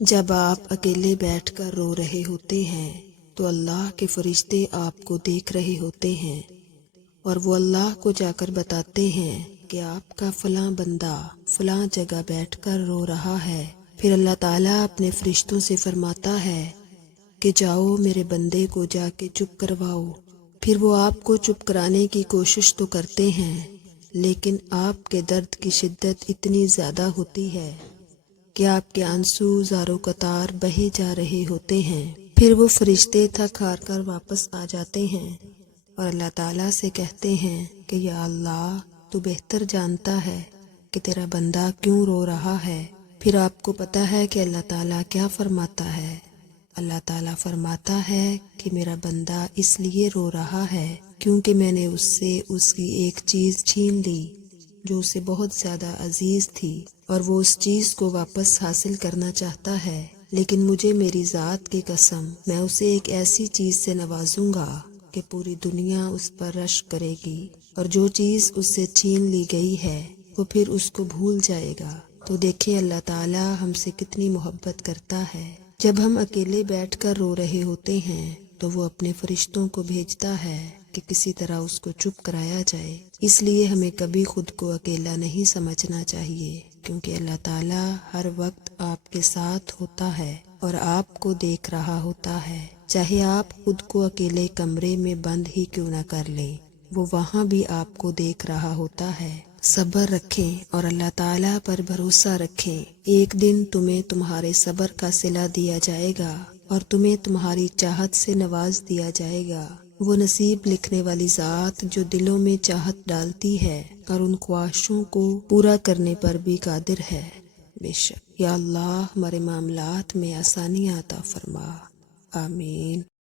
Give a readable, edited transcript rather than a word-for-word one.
جب آپ اکیلے بیٹھ کر رو رہے ہوتے ہیں تو اللہ کے فرشتے آپ کو دیکھ رہے ہوتے ہیں اور وہ اللہ کو جا کر بتاتے ہیں کہ آپ کا فلاں بندہ فلاں جگہ بیٹھ کر رو رہا ہے۔ پھر اللہ تعالیٰ اپنے فرشتوں سے فرماتا ہے کہ جاؤ میرے بندے کو جا کے چپ کرواؤ۔ پھر وہ آپ کو چپ کرانے کی کوشش تو کرتے ہیں، لیکن آپ کے درد کی شدت اتنی زیادہ ہوتی ہے کہ آپ کے آنسو زاروں قطار بہے جا رہے ہوتے ہیں۔ پھر وہ فرشتے تھک ہار کر واپس آ جاتے ہیں اور اللہ تعالیٰ سے کہتے ہیں کہ یا اللہ، تو بہتر جانتا ہے کہ تیرا بندہ کیوں رو رہا ہے۔ پھر آپ کو پتہ ہے کہ اللہ تعالیٰ کیا فرماتا ہے۔ اللہ تعالیٰ فرماتا ہے کہ میرا بندہ اس لیے رو رہا ہے کیونکہ میں نے اس سے اس کی ایک چیز چھین لی جو اسے بہت زیادہ عزیز تھی، اور وہ اس چیز کو واپس حاصل کرنا چاہتا ہے، لیکن مجھے میری ذات کی قسم میں اسے ایک ایسی چیز سے نوازوں گا کہ پوری دنیا اس پر رشک کرے گی، اور جو چیز اس سے چھین لی گئی ہے وہ پھر اس کو بھول جائے گا۔ تو دیکھیں اللہ تعالیٰ ہم سے کتنی محبت کرتا ہے۔ جب ہم اکیلے بیٹھ کر رو رہے ہوتے ہیں تو وہ اپنے فرشتوں کو بھیجتا ہے کہ کسی طرح اس کو چپ کرایا جائے۔ اس لیے ہمیں کبھی خود کو اکیلا نہیں سمجھنا چاہیے، کیونکہ اللہ تعالیٰ ہر وقت آپ کے ساتھ ہوتا ہے اور آپ کو دیکھ رہا ہوتا ہے۔ چاہے آپ خود کو اکیلے کمرے میں بند ہی کیوں نہ کر لیں، وہ وہاں بھی آپ کو دیکھ رہا ہوتا ہے۔ صبر رکھیں اور اللہ تعالیٰ پر بھروسہ رکھیں۔ ایک دن تمہیں تمہارے صبر کا صلہ دیا جائے گا اور تمہیں تمہاری چاہت سے نواز دیا جائے گا۔ وہ نصیب لکھنے والی ذات جو دلوں میں چاہت ڈالتی ہے اور ان خواہشوں کو پورا کرنے پر بھی قادر ہے۔ بے شک۔ یا اللہ ہمارے معاملات میں آسانیاں عطا فرما۔ آمین۔